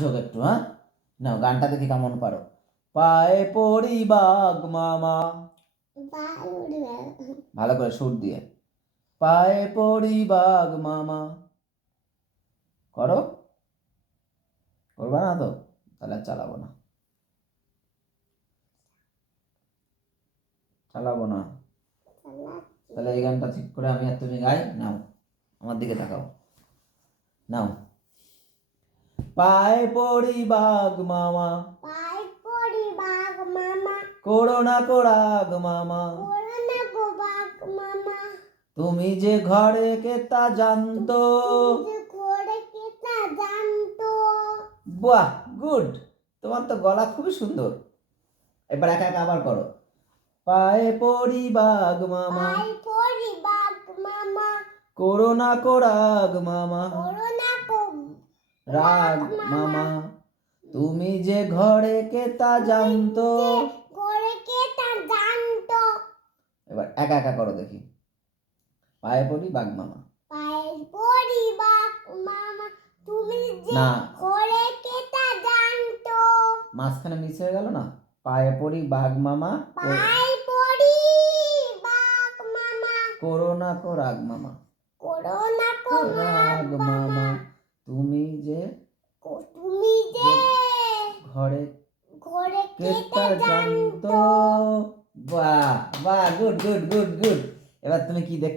ঝোঁক একটু, হ্যাঁ নাও গানটা দেখি কেমন পারো। পায়ে পড়ি বাঘ মামা, ভালো করে সুর দিয়ে, পায়ে পড়ি বাঘ মামা। করো, করবা না তো? তাহলে আর চালাবো না, চালাবো না। তাহলে এই গানটা ঠিক করে আমি আর তুমি গাই। নাও আমার দিকে তাকাও, নাও। পায়ে পড়ি বাঘ মামা, পায়ে পড়ি বাঘ মামা, করো না কোরাগ মামা, করো না গো বাঘ মামা, তুমি যে ঘরে কে তা জানতো। যে ঘরে কে তা জানতো। বাহ, গুড, তোমার তো গলা খুবই সুন্দর। এবার একা একা আবার করো। পায়ে পড়ি বাঘ মামা, পায়ে পড়ি বাঘ মামা, করো না কোরাগ মামা, করো না গো রাগ মামা, তুমি যে ঘরে কে তা জানতো। ঘরে কে তা জানতো। এবার একা একা করো দেখি। পায়ে পড়ি বাঘ মামা, পায়ে পড়ি বাঘ মামা, তুমি যে না ঘরে কে তা জানতো। মাঝখানে মিস হয়ে গেল না। পায়ে পড়ি বাঘ মামা, পায়ে পড়ি বাঘ মামা, করো না কোরাগ মামা, করো না গো রাগ মামা, তুমি যে তুমি যে ঘরে ঘরে কে কেতা তা জানতো। জানতো। বাহ বাহ, গুড গুড গুড গুড। এবার তুমি কি দেখতে